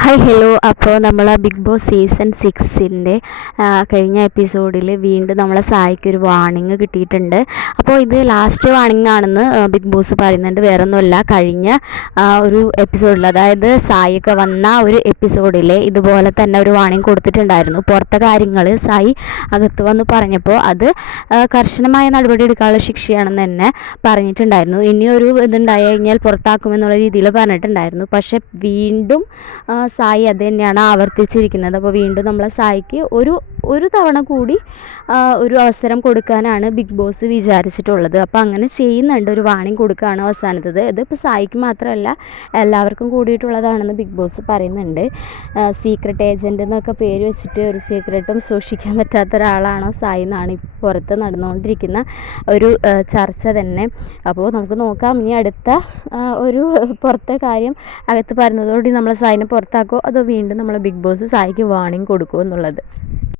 Hi hello. അപ്പോൾ നമ്മൾ big boss season 6ൻ്റെ കഴിഞ്ഞ എപ്പിസോഡിൽ വീണ്ടും നമ്മളെ സായിക്കൊരു വാർണിംഗ് കിട്ടിയിട്ടുണ്ട്. അപ്പോൾ ഇത് ലാസ്റ്റ് വാർണിംഗ് ആണെന്ന് ബിഗ് ബോസ് പറയുന്നുണ്ട്. വേറൊന്നുമല്ല, കഴിഞ്ഞ ഒരു എപ്പിസോഡിൽ, അതായത് സായിയൊക്കെ വന്ന ഒരു എപ്പിസോഡിൽ ഇതുപോലെ തന്നെ ഒരു വാർണിംഗ് കൊടുത്തിട്ടുണ്ടായിരുന്നു. പുറത്തെ കാര്യങ്ങൾ സായി അകത്ത് വന്ന് പറഞ്ഞപ്പോൾ അത് കർശനമായ നടപടി എടുക്കാനുള്ള ശിക്ഷയാണെന്ന് തന്നെ പറഞ്ഞിട്ടുണ്ടായിരുന്നു. ഇനിയൊരു ഇതുണ്ടായി കഴിഞ്ഞാൽ പുറത്താക്കുമെന്നുള്ള രീതിയിൽ പറഞ്ഞിട്ടുണ്ടായിരുന്നു. പക്ഷെ വീണ്ടും സായി അത് തന്നെയാണ് ആവർത്തിച്ചിരിക്കുന്നത്. അപ്പോൾ വീണ്ടും നമ്മളെ സായിക്ക് ഒരു തവണ കൂടി ഒരു അവസരം കൊടുക്കാനാണ് ബിഗ് ബോസ് വിചാരിച്ചിട്ടുള്ളത്. അപ്പോൾ അങ്ങനെ ചെയ്യുന്നുണ്ട്, ഒരു വാണിംഗ് കൊടുക്കുകയാണ് അവസാനത്തത്. ഇതിപ്പോൾ സായിക്ക് മാത്രമല്ല എല്ലാവർക്കും കൂടിയിട്ടുള്ളതാണെന്ന് ബിഗ് ബോസ് പറയുന്നുണ്ട്. സീക്രട്ട് ഏജൻറ്റ് എന്നൊക്കെ പേര് വെച്ചിട്ട് ഒരു സീക്രട്ടും സൂക്ഷിക്കാൻ പറ്റാത്ത ഒരാളാണോ സായി എന്നാണ് പുറത്ത് നടന്നുകൊണ്ടിരിക്കുന്ന ഒരു ചർച്ച തന്നെ. അപ്പോൾ നമുക്ക് നോക്കാം, ഇനി അടുത്ത ഒരു പുറത്തെ കാര്യം അകത്ത് പറയുന്നതോടുകൂടി നമ്മൾ സായിനെ പുറത്താക്കുമോ അതോ വീണ്ടും നമ്മൾ ബിഗ് ബോസ് സായിക്ക് വാർണിംഗ് കൊടുക്കുമോ എന്നുള്ളത്.